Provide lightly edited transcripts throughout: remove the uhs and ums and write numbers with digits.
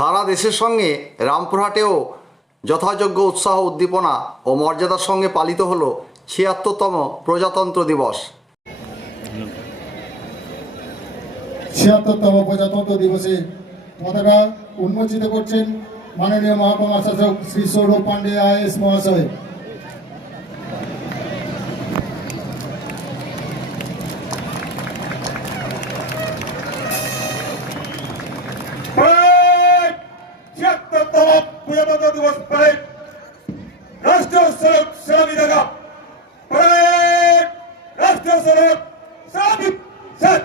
সারা দেশের সঙ্গে রামপুরহাটেও যথাযোগ্য উৎসাহ উদ্দীপনা ও মর্যাদার সঙ্গে পালিত হলো ৭৬তম প্রজাতন্ত্র দিবস। ৭৬তম প্রজাতন্ত্র দিবসে পতাকা উন্মোচিত করছেন মাননীয় মহকুমা শাসক শ্রী সৌরভ পান্ডে আইএস মহাশয়। প্রজাতন্ত্র দিবস পরেড রাষ্ট্রীয় সড়ক সেনাবি দেখা পরেড রাষ্ট্রীয় সড়ক সেনাবি সেট।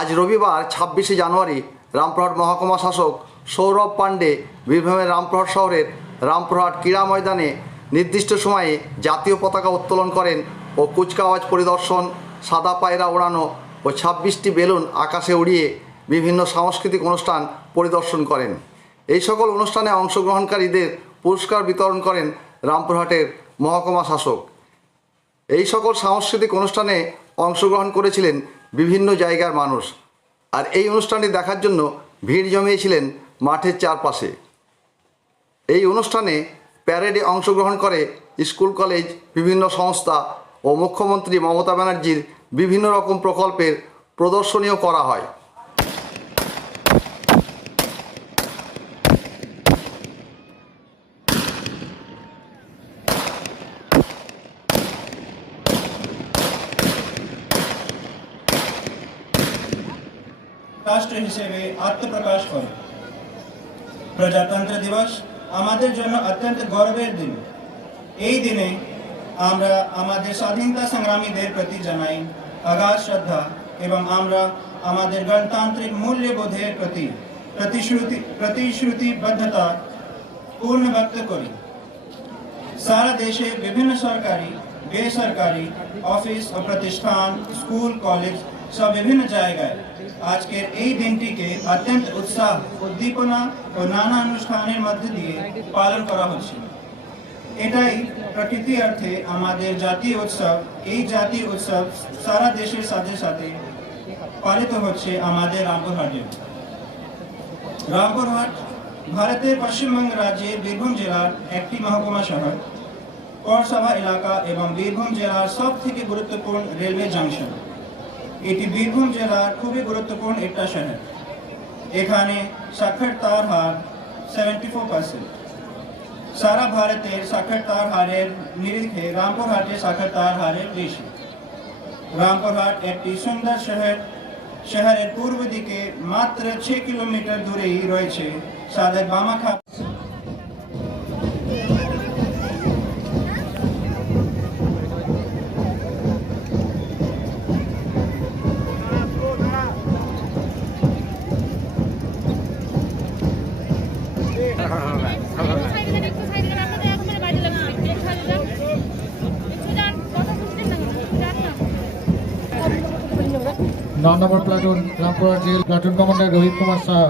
আজ রবিবার ২৬শে জানুয়ারি রামপুরহাট মহকুমা শাসক সৌরভ পান্ডে বীরভূমের রামপুরহাট শহরের রামপুরহাট ক্রীড়া ময়দানে নির্দিষ্ট সময়ে জাতীয় পতাকা উত্তোলন করেন ও কুচকাওয়াজ পরিদর্শন, সাদা পায়রা ওড়ানো ও ২৬টি বেলুন আকাশে উড়িয়ে বিভিন্ন সাংস্কৃতিক অনুষ্ঠান পরিদর্শন করেন। এই সকল অনুষ্ঠানে অংশগ্রহণকারীদের পুরস্কার বিতরণ করেন রামপুরহাটের মহকুমা শাসক। এই সকল সাংস্কৃতিক অনুষ্ঠানে অংশগ্রহণ করেছিলেন বিভিন্ন জায়গার মানুষ, আর এই অনুষ্ঠানটি দেখার জন্য ভিড় জমিয়েছিলেন মাঠের চারপাশে। এই অনুষ্ঠানে প্যারেডে অংশগ্রহণ করে স্কুল কলেজ, বিভিন্ন সংস্থা ও মুখ্যমন্ত্রী মমতা ব্যানার্জির বিভিন্ন রকম প্রকল্পের প্রদর্শনীও করা হয়। রাষ্ট্র হিসেবে আত্মপ্রকাশ করে। প্রজাতন্ত্র দিবস আমাদের জন্য অত্যন্ত গর্বের দিন। এই দিনে আমরা আমাদের স্বাধীনতা সংগ্রামীদের প্রতি জানাই অগাধ শ্রদ্ধা এবং আমরা আমাদের গণতান্ত্রিক মূল্যবোধের প্রতি প্রতিশ্রুতিবদ্ধতা পূর্ণ ব্যক্ত করি। সারা দেশে বিভিন্ন সরকারি, বেসরকারি অফিস ও প্রতিষ্ঠান, স্কুল, কলেজ সব বিভিন্ন জায়গায় আজকের এই দিনটিকে অত্যন্ত উৎসাহ, উদ্দীপনা ও নানা অনুষ্ঠানের মধ্য দিয়ে পালন করা হচ্ছে। এটাই প্রকৃতি অর্থে আমাদের জাতীয় উৎসব। এই জাতীয় উৎসব সারা দেশের সাথে সাথে পালিত হচ্ছে আমাদের রামপুরহাটে। রামপুরহাট ভারতের পশ্চিমবঙ্গ রাজ্যের বীরভূম জেলার একটি মহকুমা শহর, পৌরসভা এলাকা এবং বীরভূম জেলার সব থেকে গুরুত্বপূর্ণ রেলওয়ে জংশন। এটি বীরভূম জেলার খুবই গুরুত্বপূর্ণ একটা শহর। এখানে সাক্ষরতার হার 74%। সারা ভারতের সাক্ষরতার হারের নিরিখে রামপুরহাটের সাক্ষরতার হারের বেশি। রামপুরহাট একটি সুন্দর শহর। শহরের পূর্ব দিকে মাত্র 6 কিলোমিটার দূরেই রয়েছে সাদের বামাখা। नौ number platoon Rampurhat jail platoon commander Rohit Kumar Shah.